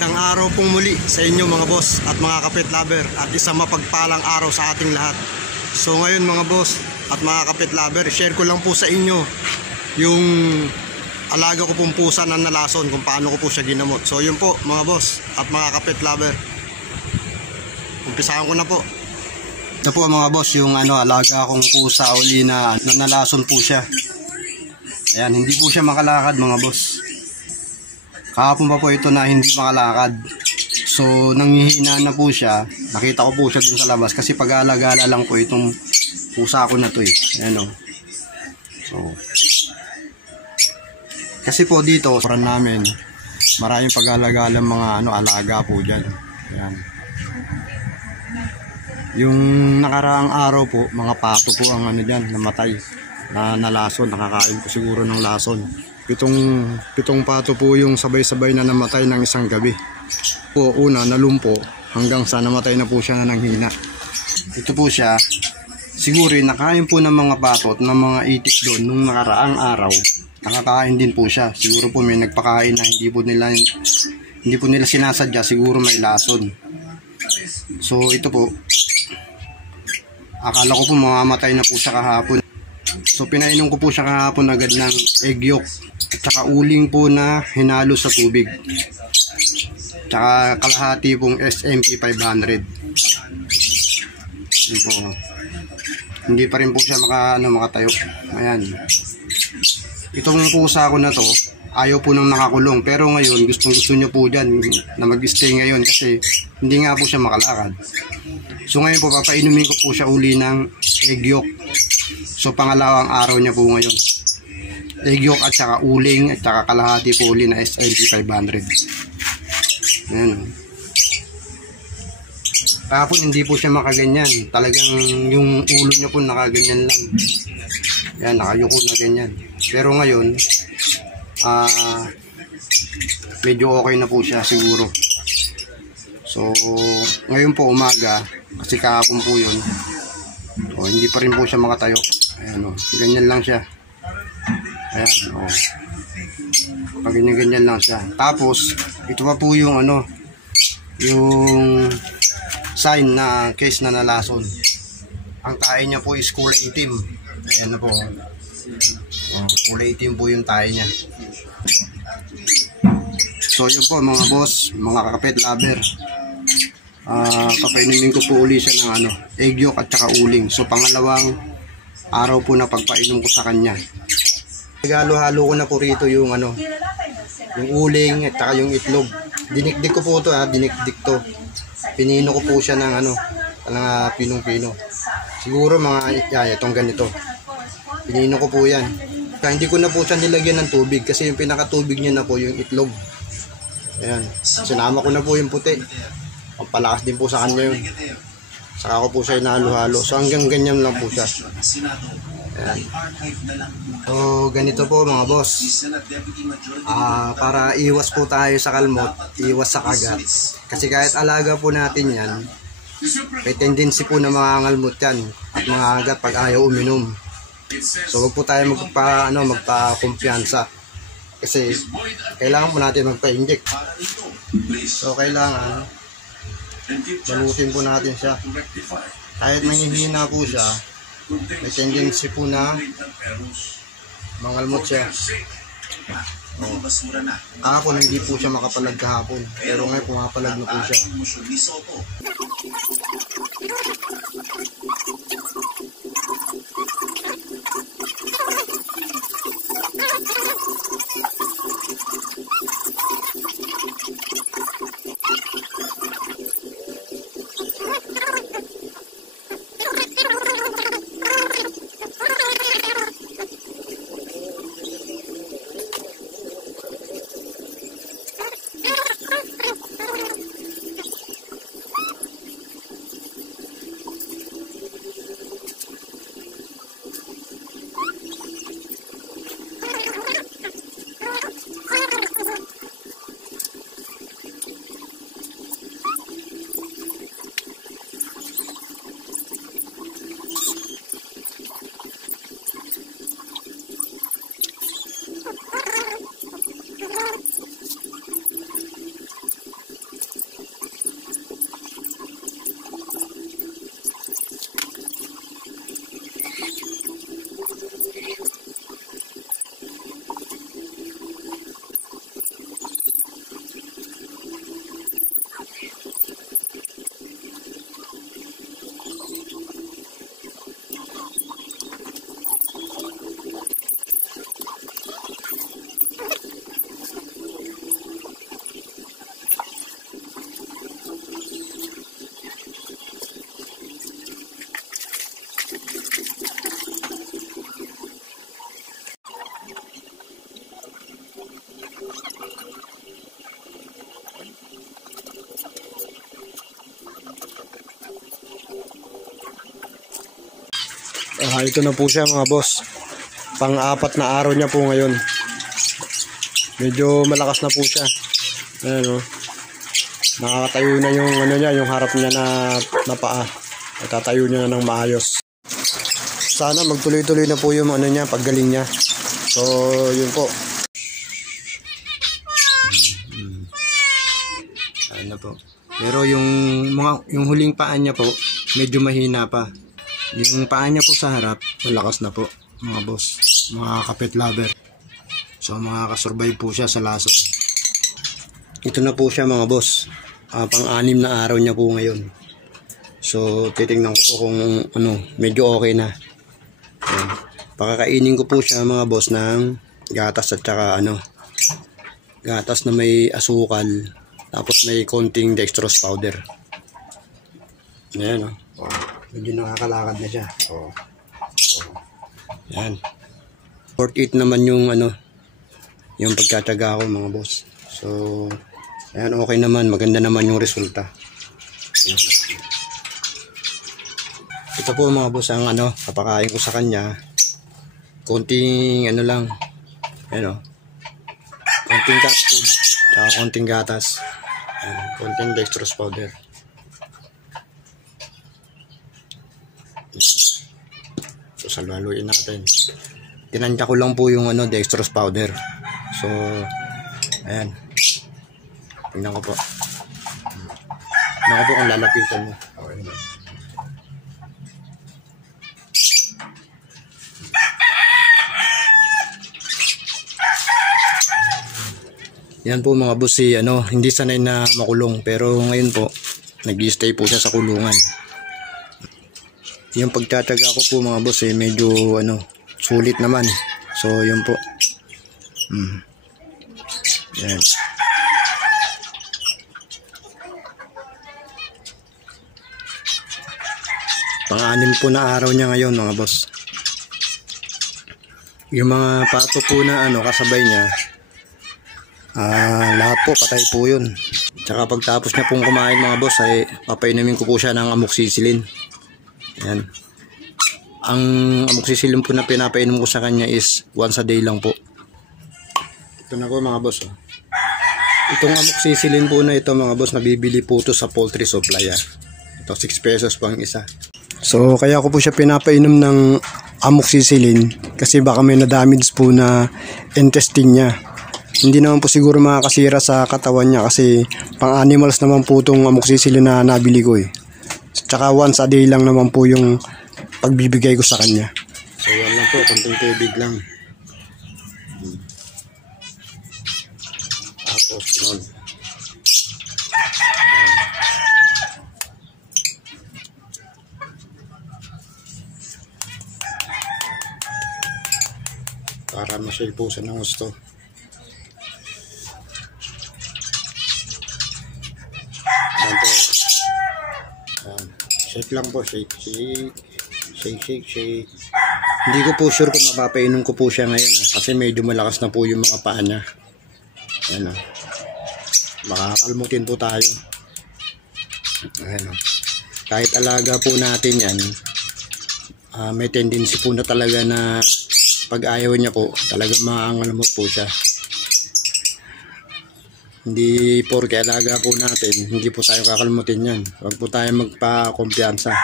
Magandang araw pong muli sa inyo mga boss at mga kapet lover at isang mapagpalang araw sa ating lahat. So ngayon mga boss at mga kapet lover, share ko lang po sa inyo yung alaga ko pong pusa na nalason kung paano ko po siya ginamot. So yun po mga boss at mga kapet lover, umpisahan ko na po. Ito po mga boss yung alaga kong pusa uli na nalason po siya. Ayan, hindi po siya makalakad mga boss. Kahapon pa po ito na hindi makalakad. So nanghihina na po siya. Nakita ko po siya dun sa labas kasi pag-alagala lang po itong pusa ko na to eh. Ayan o. So kasi po dito sa namin maraming pag-alagala mga alaga po dyan. Ayan. Yung nakaraang araw po mga pato po ang dyan namatay na nalason. Nakakain po siguro ng lason. Pitong pato po yung sabay-sabay na namatay ng isang gabi. Po una nalumpo hanggang sa namatay na po siya na nanghina. Ito po siya. Siguro nakain po ng mga pato at ng mga itik doon nung nakaraang araw. Nakakain din po siya. Siguro po may nagpakain na hindi po nila sinasadya. Siguro may lason. So ito po. Akala ko po mamamatay na po siya kahapon. So pinainom ko po siya kahapon agad ng egg yolk at saka uling po na hinalo sa tubig. Tsaka kalahati pong SMP 500. Yun po. Hindi pa rin po siya makatayo. Ayan. Itong pusa ko na to, ayaw po nang nakakulong. Pero ngayon, gusto niya po dyan na mag-stay ngayon kasi hindi nga po siya makalakad. So ngayon po, papainumin ko po siya uli ng egg yolk. So pangalawang araw niya po ngayon. Egg yolk at saka uling at saka kalahati po uli na SMP 500. Ayan. Kahapon hindi po siya makaganyan. Talagang yung ulo niya po nakaganyan lang. Ayan, nakayuko na ganyan. Pero ngayon, medyo okay na po siya siguro. So, ngayon po umaga, kasi kahapon po yun, hindi pa rin po siya makatayo. Ayan, ganyan lang siya. Ayan, ganyan lang siya. Tapos, ito pa po yung yung sign na case na nalason. Ang tae niya po is kulay itim. Ayan na po. Kulay itim po yung tae niya. So yun po mga boss, mga kapet lover. Papainumin ko po uli siya ng egg yolk at saka uling. So pangalawang araw po na pagpainom ko sa kanya. Halo-halo ko na po rito yung yung uling at saka yung itlog. Dinikdik ko po ito dinikdik to. Pinino ko po siya ng pinong-pino. Siguro mga itong ganito. Pinino ko po yan. Kaya hindi ko na po siya nilagyan ng tubig kasi yung pinakatubig niya na po yung itlog. Ayan. Sinama ko na po yung puti. Pampalakas din po sa kanya yun. Saka ko po siya inahalo-halo. So hanggang ganyan lang po siya. Ayan. So ganito po mga boss. Para iwas po tayo sa kalmot, iwas sa kagat. Kasi kahit alaga po natin yan, may tendency po na mangangalmot yan at mga agat pag ayaw uminom. So wag po tayo magpa-kumpiyansa kasi kailangan po natin magpa-inject. So kailangan balutin po natin siya. Kahit manghihina po siya, may tendency po na mangalmot siya. Kahapon hindi po siya makapalag kahapon, pero ngayon pumapalag na po siya. Ito na po siya mga boss. Pang-apat na araw niya po ngayon. Medyo malakas na po siya. Ayan o. Nakakatayo na yung ano niya, yung harap niya na paa. Natatayo niya na ng maayos. Sana magtuloy-tuloy na po yung ano niya, paggaling niya. So, yun po. Ano po. Pero yung huling paa niya po, medyo mahina pa. Yung paa niya po sa harap, malakas na po, mga boss, mga kapet lover. So, makakasurvive po siya sa laso. Ito na po siya mga boss. Pang-anim na araw niya po ngayon. So, titingnan ko po kung ano, medyo okay na. Ayan. Pakakainin ko po siya mga boss ng gatas at saka ano, gatas na may asukal. Tapos may konting dextrose powder. Ayan o. Medyo nakakalakad na siya. Ayan. 48 naman yung ano, yung pagtsatsaga ko mga boss. So, ayan, okay naman. Maganda naman yung resulta. Ayan. Ito po mga boss ang ano, kapakain ko sa kanya. Konting ano lang. Ayan o. Konting cat food. Tsaka konting gatas. Ayan, konting dextrose powder. So, salwaluin natin. Tinantya ko lang po yung ano, dextrose powder. So, ayan. Tingnan ko po. Tingnan ko po kung lalapitan niya. Okay naman. Yan po mga boss, ano, hindi sanay na makulong. Pero ngayon po, nag-i-stay po siya sa kulungan. Yung pagtatyaga ko po mga boss, medyo ano, sulit naman. So, yun po. Yan. Pang-anim po na araw niya ngayon mga boss. Yung mga pato po na ano, kasabay niya, lahat po patay po yun. Tsaka pagtapos niya pong kumain mga boss, ay papainumin ko po siya ng amoxicillin. Yan. Ang amoxicillin po na pinapainom ko sa kanya is once a day lang po. Ito na po mga boss. Itong amoxicillin po na ito mga boss, nabibili po ito sa poultry supply. Ito 6 pesos po ang isa. So kaya ko po siya pinapainom ng amoxicillin kasi baka may na-damage po na intestine niya. Hindi naman po siguro makakasira sa katawan niya kasi pang animals naman po itong amoxicillin na nabili ko . Tsaka once a day lang naman po yung pagbibigay ko sa kanya. So yan lang po, konting tubig lang. Tapos yun. Para masilpusan ng gusto. Yan po. Yan. Shake lang po, shake. Hindi ko po sure kung mapapainom ko po siya ngayon kasi medyo malakas na po yung mga paa niya. Ayan o. Makakalmutin po tayo. Ayan o. Kahit alaga po natin yan, may tendency po na talaga na pag ayaw niya po, talagang maangalmot po siya. Hindi porke alaga po natin, hindi po tayo kakalmutin yan. Huwag po tayo magpa-kumpiyansa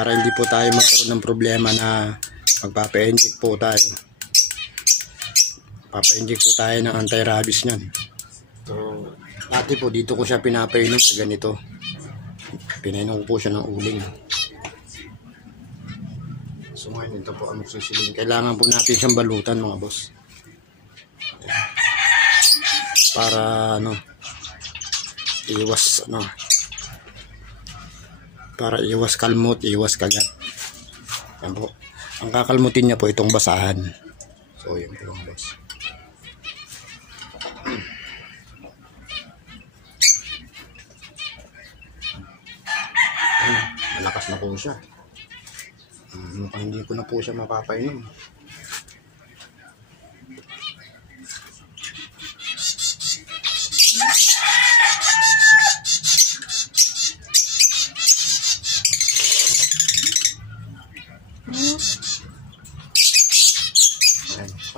para hindi po tayo magkaroon ng problema na magpapa-inject po tayo. Papa-inject po tayo ng anti-rabies niyan. So, dati po dito ko siya pinapainom sa ganito. Pinainom ko po siya ng uling. So ngayon ito po ang amoxicillin. Kailangan po natin siyang balutan mga boss. Para ano, iwas ano, para iwas kalmot, iwas kagat. Yan po. Ang kakalmutin niya po itong basahan. So yun po mga boss. Malakas na po siya. Mukhang hindi ko na po siya mapapainom.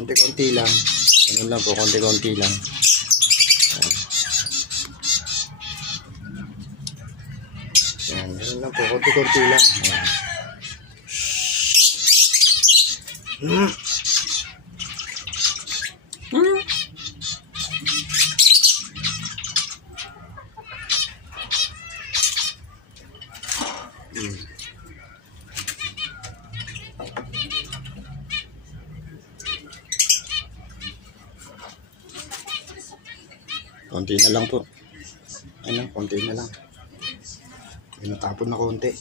konti-konti lang. Ganun lang po, konti-konti lang. Yan, ganun lang po, konti-konti lang. Konti na lang po. Ano, konti na lang. May natapon na konti.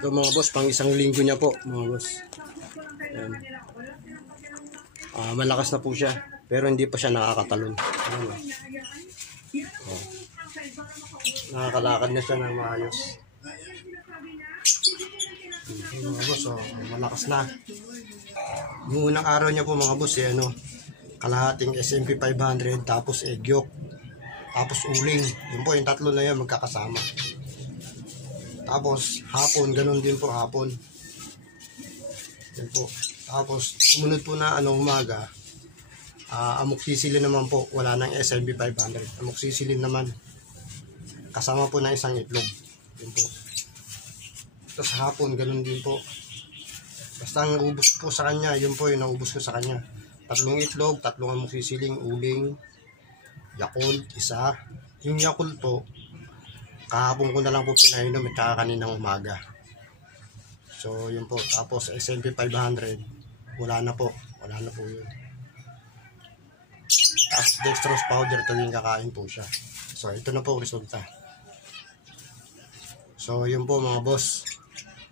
Ito mga boss, pang isang linggo niya po mga boss. Ayan. Malakas na po siya, pero hindi pa siya nakakatalon. Ayan. Oh. Nakakalakad na siya ng maayos. Mga boss, malakas na. Yung unang araw niya po mga boss, kalahating SMP 500, tapos egg yolk, tapos uling. Yun po, yung tatlo na yan magkakasama. Tapos hapon, ganun din po hapon. Yan po. Tapos sumunod po na umaga, amoxicillin naman po, wala nang SMB 500. Amoxicillin naman, kasama po ng isang itlog. Yan po. Tapos hapon, ganun din po. Basta ang ubos po sa kanya, yun po yung naubos ko sa kanya. 3 itlog, 3 amoxicillin, uling, Yakult, isa. Yung Yakult po, kahapon ko na lang po pinainom at saka kaninang umaga. So yun po. Tapos SMP 500, wala na po yun. Tapos dextrose powder tuwing kakain po siya. So ito na po resulta. So yun po mga boss,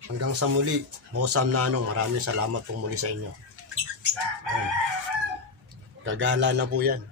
hanggang sa muli. Mosam Nanong, maraming salamat po muli sa inyo. Gagala na po yan.